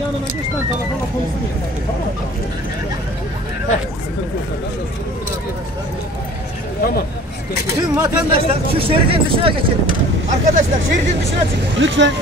yanına geç, ben telefonla konuşayım. Tamam. Tamam. Tüm vatandaşlar şu şeridin dışına geçelim. Arkadaşlar şeridin dışına çıkın. Lütfen.